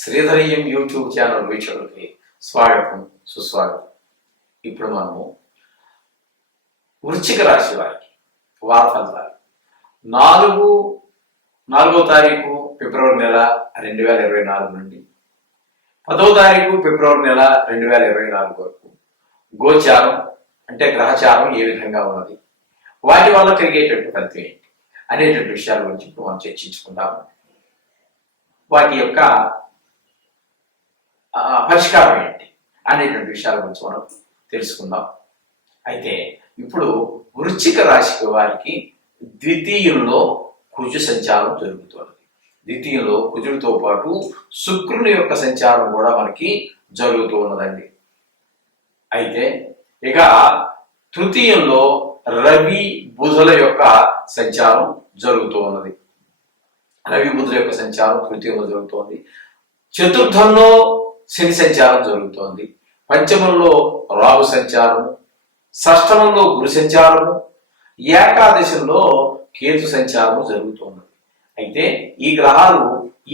శ్రీధరీయం YouTube channel వీక్షకులకి స్వాగతం సుస్వాగతం. ఇప్పుడు మనము వృశ్చిక రాశి వారికి వార ఫలితాలు 4వ తారీఖు ఫిబ్రవరి నెల 2024 నుండి 10వ తారీఖు ఫిబ్రవరి నెల 2024 వరకు గోచారం అంటే గ్రహచారం ఏ విధంగా ఉన్నది, వాటి వల్ల కలిగేటువంటి ఫలితం ఏంటి అనేటువంటి విషయాల గురించి ఇప్పుడు మనం చర్చించుకుందాము. వాటి యొక్క పరిష్కారం ఏంటి అనేటువంటి విషయాల గురించి మనం తెలుసుకుందాం. అయితే ఇప్పుడు వృశ్చిక రాశి వారికి ద్వితీయంలో కుజ సంచారం జరుగుతున్నది. ద్వితీయంలో కుజుడితో పాటు శుక్రుని యొక్క సంచారం కూడా మనకి జరుగుతూ ఉన్నదండి. అయితే ఇక తృతీయంలో రవి బుధుల యొక్క సంచారం జరుగుతూ ఉన్నది. రవి బుధుల యొక్క సంచారం తృతీయంలో జరుగుతోంది. చతుర్థంలో శని సంచారం జరుగుతోంది. పంచమంలో రాహు సంచారము, షష్టమంలో గురు సంచారము, ఏకాదశంలో కేతు సంచారము జరుగుతున్నది. అయితే ఈ గ్రహాలు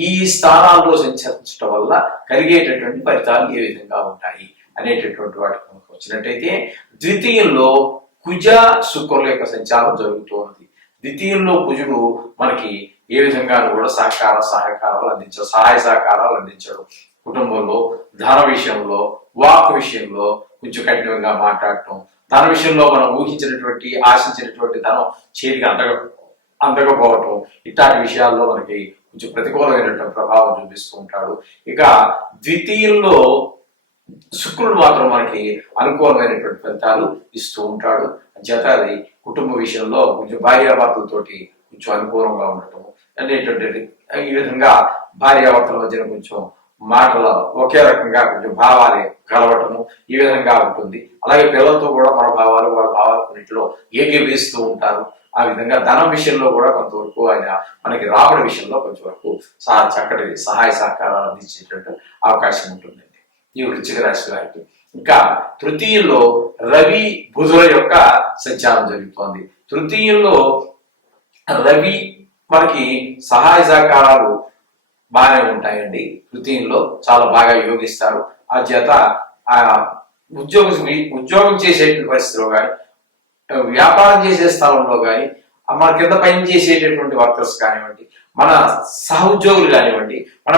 ఈ స్థానాల్లో సంచరించడం వల్ల కలిగేటటువంటి ఫలితాలు ఏ విధంగా ఉంటాయి అనేటటువంటి వాటికి మనకు వచ్చినట్టయితే ద్వితీయంలో కుజ శుక్రుల యొక్క సంచారం జరుగుతున్నది. ద్వితీయంలో కుజుడు మనకి ఏ విధంగా కూడా సహాయ సహకారాలు అందించడం, కుటుంబంలో ధన విషయంలో వాక్ విషయంలో కొంచెం కఠినంగా మాట్లాడటం, ధన విషయంలో మనం ఊహించినటువంటి ఆశించినటువంటి ధనం చేతికి అందకపోవటం, ఇట్లాంటి విషయాల్లో మనకి కొంచెం ప్రతికూలమైనటువంటి ప్రభావం చూపిస్తూ ఉంటాడు. ఇక ద్వితీయంలో శుక్రుడు మాత్రం మనకి అనుకూలమైనటువంటి ఫలితాలు ఇస్తూ ఉంటాడు. చేత అది కుటుంబ విషయంలో కొంచెం భార్యాభర్తలతోటి కొంచెం అనుకూలంగా ఉండటం అనేటువంటి ఈ విధంగా భార్యాభర్తల మధ్యన కొంచెం మాటలు ఒకే రకంగా కొంచెం భావాలు కలవటము ఈ విధంగా ఉంటుంది. అలాగే పిల్లలతో కూడా మన భావాలు వాళ్ళ భావాల కొన్నింటిలో ఏకీభవిస్తూ ఉంటారు. ఆ విధంగా ధనం విషయంలో కూడా కొంతవరకు ఆయన మనకి రాబడి విషయంలో కొంచెం వరకు చక్కటి సహాయ సహకారాలు అందించేటట్టు అవకాశం ఉంటుందండి ఈ వృశ్చిక రాశి వారికి. ఇంకా తృతీయంలో రవి బుధుల యొక్క సంచారం జరుగుతోంది. తృతీయంలో రవి మనకి సహాయ సహకారాలు బాగానే ఉంటాయండి. తృతీయంలో చాలా బాగా యోగిస్తారు. ఆ చేత ఆ ఉద్యోగం చేసేటువంటి పరిస్థితిలో కానీ, వ్యాపారం చేసే స్థలంలో కానీ, మన కింద పని చేసేటటువంటి వర్కర్స్ కానివ్వండి, మన సహ ఉద్యోగులు కానివ్వండి, మన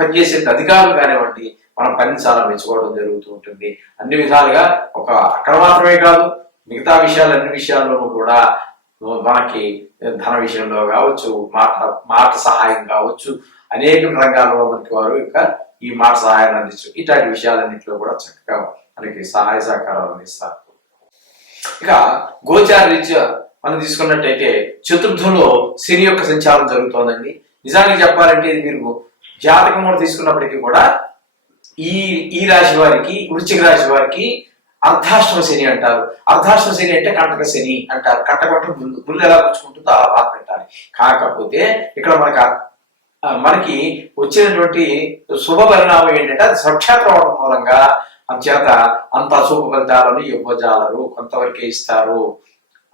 పనిచేసే అధికారులు కానివ్వండి, మన పనిని చాలా మెచ్చుకోవడం జరుగుతూ ఉంటుంది. అన్ని విధాలుగా అక్కడ మాత్రమే కాదు, మిగతా అన్ని విషయాల్లోనూ కూడా మనకి ధన విషయంలో కావచ్చు, మాట సహాయం కావచ్చు, అనేక రంగాల్లో మనకి వారు ఈ మాట సహాయాన్ని అందించు ఇట్లాంటి విషయాలన్నింటిలో కూడా చక్కగా మనకి సహాయ సహకారాలు అందిస్తారు. ఇక గోచార రీత్యా మనం తీసుకున్నట్టయితే చతుర్థంలో శని యొక్క సంచారం జరుగుతోందండి. నిజానికి చెప్పాలంటే ఇది మీరు జాతకం కూడా తీసుకున్నప్పటికీ కూడా ఈ రాశి వారికి, వృశ్చిక రాశి వారికి అర్ధాష్టమ శని అంటారు. అర్ధాష్టమ శని అంటే కంటక శని అంటారు. కట్టకొట్ట ముళ్ళు ఎలా పుచ్చుకుంటుందో అలా బాధ పెట్టాలి. కాకపోతే ఇక్కడ మనకి వచ్చినటువంటి శుభ పరిణామం ఏంటంటే అది స్వక్షేత్రం అవడం మూలంగా అంచేత అంత అశుభ ఫలితాలను ఇవ్వజాలరు, కొంతవరకే ఇస్తారు.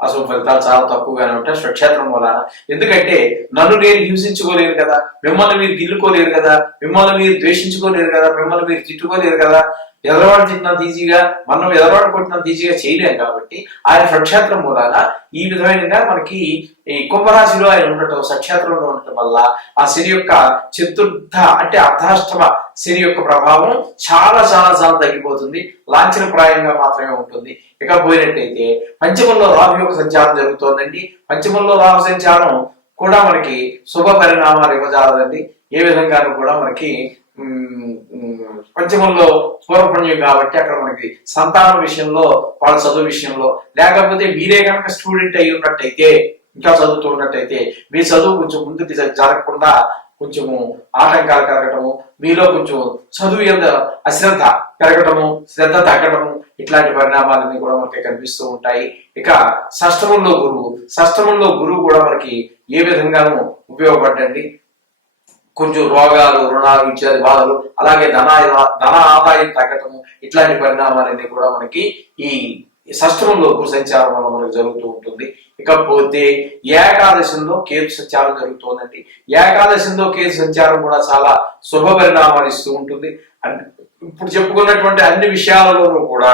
అశుభ ఫలితాలు చాలా తక్కువగానే ఉంటాయి స్వక్షేత్రం మూలాన. ఎందుకంటే నన్ను నేను హింసించుకోలేరు కదా, మిమ్మల్ని మీరు గిల్లుకోలేరు కదా, మిమ్మల్ని మీరు ద్వేషించుకోలేరు కదా, మిమ్మల్ని మీరు తిట్టుకోలేరు కదా, ఎదరవాడు తిట్టినంత ఈజీగా మనం ఎదరవాడు కొట్టినంత ఈజీగా చేయలేం. కాబట్టి ఆయన స్వక్షేత్రం మూలాన ఈ విధమైనగా మనకి ఈ కుంభరాశిలో ఆయన ఉండటం, స్వక్షేత్రంలో ఉండటం వల్ల ఆ శని యొక్క చతుర్థ అంటే అర్ధాష్టమ శని యొక్క ప్రభావం చాలా చాలా చాలా తగ్గిపోతుంది. లాంఛనప్రాయంగా మాత్రమే ఉంటుంది. ఇక పోయినట్టయితే పంచమంలో రాహు యొక్క సంచారం జరుగుతోందండి. పంచమంలో రాహు సంచారం కూడా మనకి శుభ పరిణామాలు ఇవ్వజాలదండి. ఏ విధంగానూ కూడా మనకి పంచమంలో పూర్వపుణ్యం కాబట్టి అక్కడ మనకి సంతానం విషయంలో, వాళ్ళ చదువు విషయంలో, లేకపోతే మీరే కనుక స్టూడెంట్ అయి ఉన్నట్టయితే, ఇంకా చదువుతూ ఉన్నట్టయితే మీ చదువు కొంచెం ముందుకు జరగకుండా కొంచెము ఆటంకాలు కలగటము, మీలో కొంచెం చదువు ఎంత అశ్రద్ధ పెరగటము, శ్రద్ధ తగ్గటము ఇట్లాంటి పరిణామాలన్నీ కూడా మనకి కనిపిస్తూ ఉంటాయి. ఇక షష్టమంలో గురువు కూడా మనకి ఏ విధంగానూ ఉపయోగపడండి. కొంచెం రోగాలు, రుణాలు ఇత్యాది బాధలు, అలాగే ధన ఆదాయం తగ్గటము ఇట్లాంటి పరిణామాలన్నీ కూడా మనకి ఈ షష్టమంలో గురు సంచారం వల్ల మనకు జరుగుతూ ఉంటుంది. ఇకపోతే ఏకాదశంలో కేతు సంచారం జరుగుతోందండి. ఏకాదశంలో కేతు సంచారం కూడా చాలా శుభ పరిణామాలు ఇస్తూ ఉంటుంది. ఇప్పుడు చెప్పుకున్నటువంటి అన్ని విషయాలలోనూ కూడా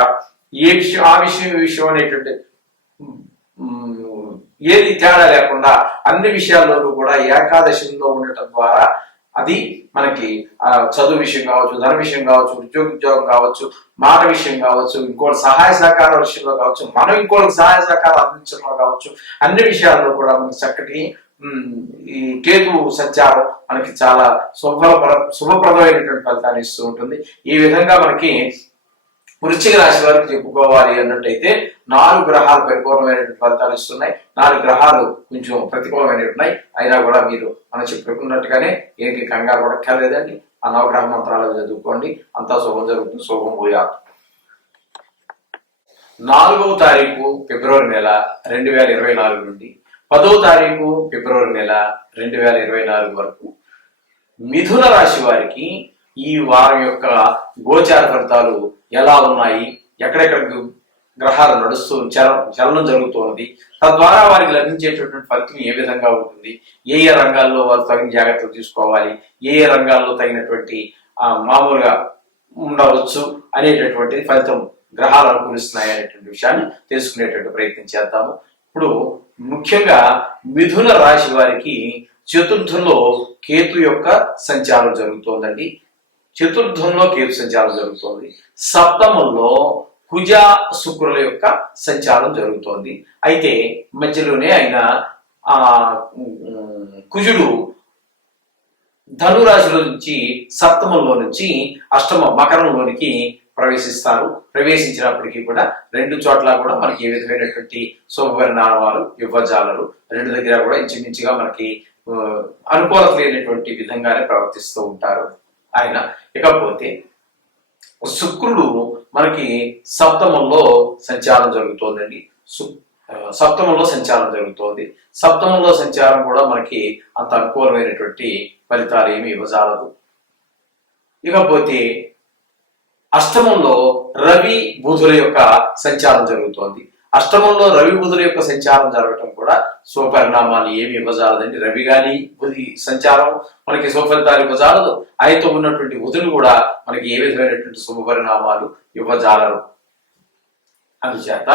ఏ విషయం ఆ విషయం అనేటువంటి ఏది తేడా లేకుండా అన్ని విషయాల్లోనూ కూడా ఏకాదశంలో ఉండటం ద్వారా అది మనకి చదువు విషయం కావచ్చు, ధన విషయం కావచ్చు, ఉద్యోగం కావచ్చు, మాట విషయం కావచ్చు, ఇంకోటి సహాయ సహకారాల విషయంలో కావచ్చు, మనం ఇంకోటి సహాయ సహకారం అందించడంలో కావచ్చు, అన్ని విషయాల్లో కూడా మనకి చక్కటి ఈ కేతు సంచారం మనకి చాలా శుభప్రదమైనటువంటి ఫలితాన్ని ఇస్తూ ఉంటుంది. ఈ విధంగా మనకి వృశ్చిక రాశి వారికి చెప్పుకోవాలి అన్నట్టయితే 4 గ్రహాలు పరిపూర్ణమైనటువంటి ఫలితాలు ఇస్తున్నాయి. 4 గ్రహాలు కొంచెం ప్రతికూలమైనవి ఉన్నాయి. అయినా కూడా మీరు మనం చెప్పుకున్నట్టుగానే ఏంటి కంగారు కూడా కలలేదండి. ఆ నవగ్రహ మంత్రాలు చదువుకోండి, అంతా శుభం జరుగుతుంది. శుభం పోయా. 4వ తారీఖు ఫిబ్రవరి నెల 2024 నుండి 10వ తారీఖు ఫిబ్రవరి నెల 2024 వరకు మిథున రాశి వారికి ఈ వారం యొక్క గోచార ఫలితాలు ఎలా ఉన్నాయి, ఎక్కడెక్కడ గ్రహాలు నడుస్తూ చలనం జరుగుతోంది, తద్వారా వారికి లభించేటటువంటి ఫలితం ఏ విధంగా ఉంటుంది, ఏ ఏ రంగాల్లో వారు తగిన జాగ్రత్తలు తీసుకోవాలి, ఏ ఏ రంగాల్లో తగినటువంటి మామూలుగా ఉండవచ్చు అనేటటువంటి ఫలితం గ్రహాలు అనుకూలిస్తున్నాయి అనేటువంటి విషయాన్ని తెలుసుకునేటువంటి ప్రయత్నం చేద్దాము. ఇప్పుడు ముఖ్యంగా మిథున రాశి వారికి చతుర్థంలో కేతు యొక్క సంచారం జరుగుతోందండి. చతుర్థంలో కేతు సంచారం జరుగుతోంది. సప్తమంలో కుజ శుక్రుల యొక్క సంచారం జరుగుతోంది. అయితే మధ్యలోనే ఆయన కుజుడు ధనురాశిలో నుంచి సప్తమంలో నుంచి అష్టమ మకరంలోనికి ప్రవేశిస్తారు. ప్రవేశించినప్పటికీ కూడా 2 చోట్ల కూడా మనకి ఏ విధమైనటువంటి శుభపరిణామాలు ఇవ్వజాలరు. 2 దగ్గర కూడా ఇంచుమించుగా మనకి అనుకూలత లేనటువంటి విధంగానే ప్రవర్తిస్తూ ఉంటారు ఆయన. ఇకపోతే శుక్రుడు మనకి సప్తమంలో సంచారం జరుగుతోందండి. సప్తమంలో సంచారం జరుగుతోంది. సప్తమంలో సంచారం కూడా మనకి అంత అనుకూలమైనటువంటి ఫలితాలు ఏమి ఇవ్వజాలదు. ఇకపోతే అష్టమంలో రవి బుధుల యొక్క సంచారం జరుగుతోంది. అష్టమంలో రవి బుధుల యొక్క సంచారం జరగటం కూడా శుభపరిణామాలు ఏమి ఇవ్వజాలదండి. రవి గాని బుధి సంచారం మనకి శుభఫలితాలు ఇవ్వజాలదు. ఆయనతో ఉన్నటువంటి బుధులు కూడా మనకి ఏ విధమైనటువంటి శుభపరిణామాలు ఇవ్వజాలరు. అందుచేత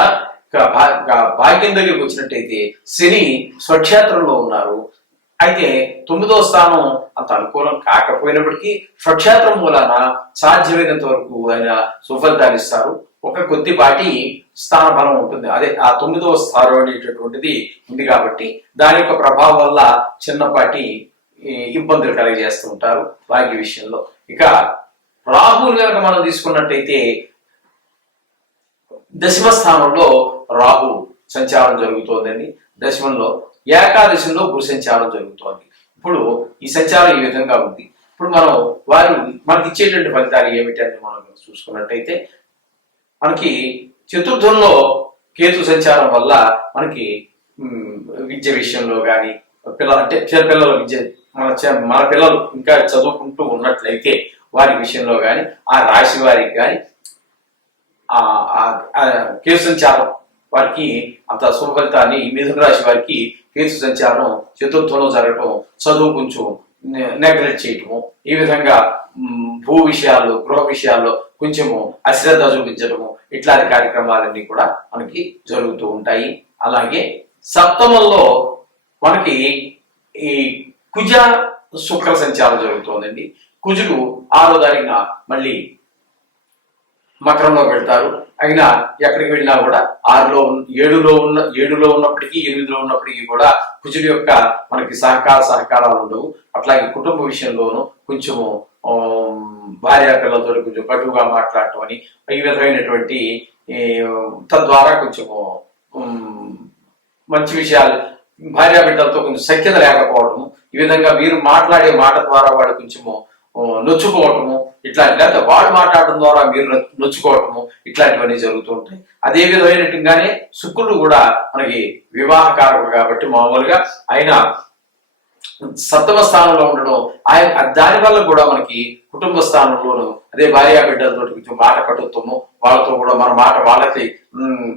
భాగ్యం దగ్గరికి వచ్చినట్టయితే శని స్వక్షేత్రంలో ఉన్నారు. అయితే 9వ స్థానం అంత అనుకూలం కాకపోయినప్పటికీ స్వక్షేత్రం మూలాన సాధ్యమైనంత వరకు ఆయన సుఫలితాలు ఇస్తారు. ఒక కొద్దిపాటి స్థాన బలం ఉంటుంది. అదే ఆ 9వ స్థానం అనేటటువంటిది ఉంది కాబట్టి దాని యొక్క ప్రభావం వల్ల చిన్నపాటి ఇబ్బందులు కలిగజేస్తూ ఉంటారు భాగ్య విషయంలో. ఇక రాహులు కనుక మనం తీసుకున్నట్టయితే దశమ స్థానంలో రాహు సంచారం జరుగుతోందండి. దశమంలో ఏకాదశంలో గురు సంచారం జరుగుతోంది. ఇప్పుడు ఈ సంచారం ఈ విధంగా ఉంది. ఇప్పుడు మనం మనకి ఇచ్చేటువంటి ఫలితాలు ఏమిటి అని మనం చూసుకున్నట్టయితే మనకి చతుర్థంలో కేతు సంచారం వల్ల మనకి విద్య విషయంలో కానీ పిల్లల విద్య మన పిల్లలు ఇంకా చదువుకుంటూ ఉన్నట్లయితే వారి విషయంలో కానీ ఆ రాశి వారికి కానీ కేతు సంచారం వారికి అంత శుభ ఫలితాన్ని ఈ మిథున రాశి వారికి కేతు సంచారం చతుర్థంలో జరగటం, చదువు కొంచెం నెగ్లెక్ట్ చేయటము, ఈ విధంగా భూ విషయాల్లో గృహ విషయాల్లో కొంచెము అశ్రద్ధ చూపించడము, ఇట్లాంటి కార్యక్రమాలన్నీ కూడా మనకి జరుగుతూ ఉంటాయి. అలాగే సప్తమంలో మనకి ఈ కుజ శుక్ర సంచారం జరుగుతోందండి. కుజుడు 6వ తారీఖున మళ్ళీ మకరంలో పెడతారు. అయినా ఎక్కడికి వెళ్ళినా కూడా 6లో 7లో ఉన్నప్పటికీ 8లో ఉన్నప్పటికీ కూడా కుజుడి యొక్క మనకి సహకారాలు ఉండవు. అట్లాగే కుటుంబ విషయంలోనూ కొంచెము భార్య పిల్లలతో కొంచెం కటువుగా మాట్లాడటం అని ఈ విధమైనటువంటి తద్వారా కొంచెము మంచి విషయాలు భార్య బిడ్డలతో కొంచెం సఖ్యత లేకపోవటము, ఈ విధంగా మీరు మాట్లాడే మాట ద్వారా వాడు కొంచెము నొచ్చుకోవటము, ఇట్లాంటి లేకపోతే వాడు మాట్లాడటం ద్వారా మీరు నొచ్చుకోవటము, ఇట్లాంటివన్నీ జరుగుతూ ఉంటాయి. అదే విధమైనట్టుగానే శుక్రుడు కూడా మనకి వివాహకారకుడు కాబట్టి మామూలుగా ఆయన సప్తమ స్థానంలో ఉండడం, ఆయన దాని వల్ల కూడా మనకి కుటుంబ స్థానంలోనూ అదే భార్య బిడ్డలతో కొంచెం మాట కట్టుతాము, వాళ్ళతో కూడా మన మాట వాళ్ళకి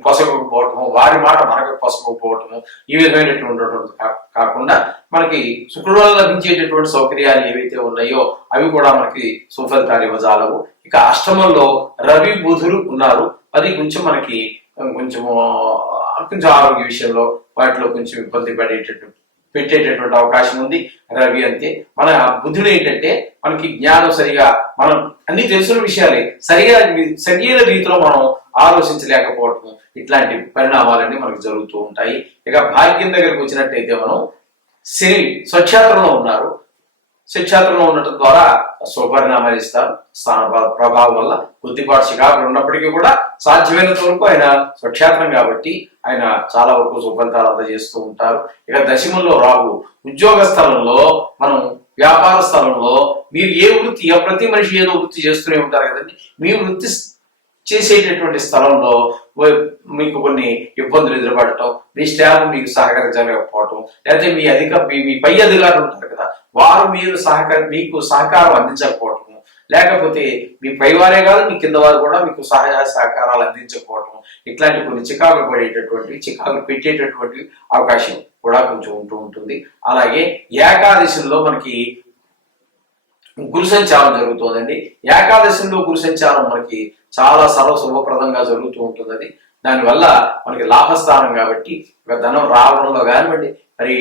పొసగకపోవటము, వారి మాట మనకు పొసగకపోవటము, ఈ విధమైనటువంటి కాకుండా మనకి శుక్రుడు వల్ల లభించేటటువంటి సౌకర్యాలు ఏవైతే ఉన్నాయో అవి కూడా మనకి సుఫలితాలు ఇవ్వజాలవు. ఇక అష్టమంలో రవి బుధులు ఉన్నారు, అది కొంచెం మనకి కొంచెం ఆరోగ్య విషయంలో వాటిలో కొంచెం ఇబ్బంది పెట్టేటటువంటి అవకాశం ఉంది. రవి అంతే. మన బుద్ధుడు ఏంటంటే మనకి జ్ఞానం సరిగా, మనం అన్ని తెలిసిన విషయాలే సరైన రీతిలో మనం ఆలోచించలేకపోవటం, ఇట్లాంటి పరిణామాలన్నీ మనకు జరుగుతూ ఉంటాయి. ఇక భాగ్యం దగ్గరకు వచ్చినట్టయితే మనం శని స్వక్షేత్రంలో ఉన్నారు, స్వక్షేత్రంలో ఉండటం ద్వారా స్వపరిణామాలు ఇస్తారు. స్థాన ప్రభావం వల్ల కొద్దిపాటు చికాకులు ఉన్నప్పటికీ కూడా సాధ్యమైనంత వరకు ఆయన స్వక్షేత్రం కాబట్టి ఆయన చాలా వరకు సుఫలితాలు అందజేస్తూ ఉంటారు. ఇక దశమంలో రాహు, ఉద్యోగ స్థలంలో, మనం వ్యాపార స్థలంలో, మీరు ఏ వృత్తి, ప్రతి మనిషి ఏదో వృత్తి చేస్తూనే ఉంటారు కదండి, మీ వృత్తి చేసేటటువంటి స్థలంలో మీకు కొన్ని ఇబ్బందులు ఎదురుపడటం, మీ స్టాఫ్ మీకు సహకరించలేకపోవటం, లేకపోతే మీ పై అధికారులు ఉంటారు కదా, వారు మీకు సహకారం అందించకపోవటం, లేకపోతే మీ పైవారే కాదు మీ కింద వారు కూడా మీకు సహకారాలు అందించకపోవటం, ఇట్లాంటి కొన్ని చికాకులు పెట్టేటటువంటి అవకాశం కూడా కొంచెం ఉంటూ ఉంటుంది. అలాగే ఏకాదశిలో మనకి గురు సంచారం జరుగుతుందండి. ఏకాదశిలో గురు సంచారం మనకి చాలా శుభప్రదంగా జరుగుతూ ఉంటుంది. దానివల్ల మనకి లాభస్థానం కాబట్టి ధనం రావడంలో కానివ్వండి, మరి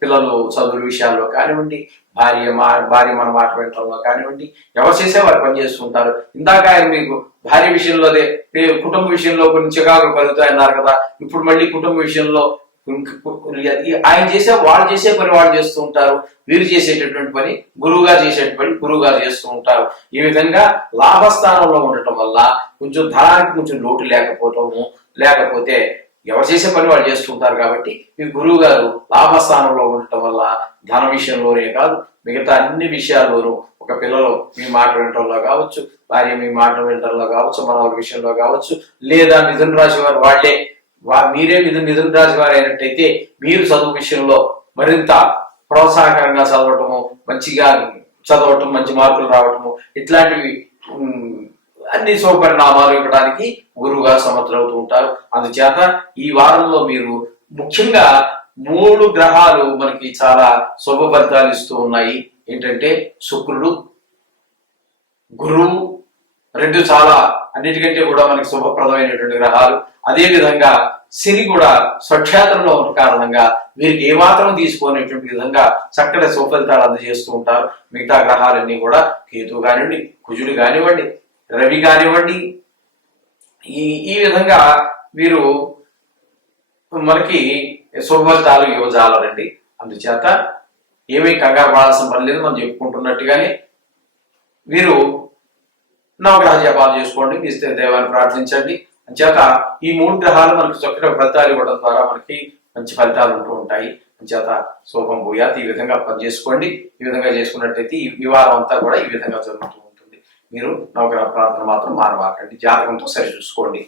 పిల్లలు చదువుల విషయాల్లో కానివ్వండి, భార్య మన మాట వినటంలో కానివ్వండి, ఎవరు చేసే వారు పనిచేస్తూ ఉంటారు. ఇందాక ఆయన మీకు భార్య విషయంలో కుటుంబ విషయంలో కొన్ని చికాకులు కలుగుతాయన్నారు కదా, ఇప్పుడు మళ్ళీ కుటుంబ విషయంలో వాళ్ళు చేసే పని వాళ్ళు చేస్తూ ఉంటారు, వీరు చేసేటటువంటి పని గురువు గారు చేస్తూ ఉంటారు. ఈ విధంగా లాభస్థానంలో ఉండటం వల్ల కొంచెం ధనానికి కొంచెం లోటు లేకపోవటము, లేకపోతే ఎవరు చేసే పని వాళ్ళు చేస్తుంటారు కాబట్టి మీ గురువు గారు లాభస్థానంలో ఉండటం వల్ల ధన విషయంలోనే కాదు మిగతా అన్ని విషయాల్లోనూ, ఒక పిల్లలు మీ మాట వినటంలో కావచ్చు, భార్య మీ మాట వినటంలో కావచ్చు, మన విషయంలో కావచ్చు, లేదా మిథున రాశి వారు మీరే మిథున రాశి వారు అయినట్టయితే మీరు చదువు విషయంలో మరింత ప్రోత్సాహకరంగా చదవటము, మంచిగా చదవటం, మంచి మార్కులు రావటము, ఇట్లాంటివి అన్ని శుభపరిణామాలు ఇవ్వడానికి గురువు గారు సమర్థులవుతూ ఉంటారు. అందుచేత ఈ వారంలో మీరు ముఖ్యంగా 3 గ్రహాలు మనకి చాలా శుభ ఫలితాలు ఇస్తూ ఉన్నాయి. ఏంటంటే శుక్రుడు, గురువు, 2 చాలా అన్నిటికంటే కూడా మనకి శుభప్రదమైనటువంటి గ్రహాలు. అదే విధంగా శని కూడా స్వక్షేత్రంలో ఉన్న కారణంగా వీరికి ఏమాత్రం తీసుకోనేటువంటి విధంగా చక్కటి సుఫలితాలు అందజేస్తూ ఉంటారు. మిగతా గ్రహాలన్నీ కూడా కేతువు కానివ్వండి, కుజుడు కానివ్వండి, రవి కానివ్వండి, ఈ విధంగా వీరు మనకి శుభఫలితాలు యువజాలండి. అందుచేత ఏమీ కంగారు పడాల్సిన పని లేదు. మనం చెప్పుకుంటున్నట్టుగానే వీరు నవగ్రహ జపాలు చేసుకోండి, మీ దేవాన్ని ప్రార్థించండి. అంచేత ఈ 3 గ్రహాలు మనకి చక్కగా ఫలితాలు ఇవ్వడం ద్వారా మనకి మంచి ఫలితాలు ఉంటూ ఉంటాయి. అంచేత శోభం భూయాత్ ఈ విధంగా పనిచేసుకోండి. ఈ విధంగా చేసుకున్నట్టయితే ఈ వారం అంతా కూడా ఈ విధంగా జరుగుతూ ఉంటుంది. మీరు నవగ్రహ ప్రార్థన మాత్రం మానవాకండి, జాతకంతో సరి చూసుకోండి.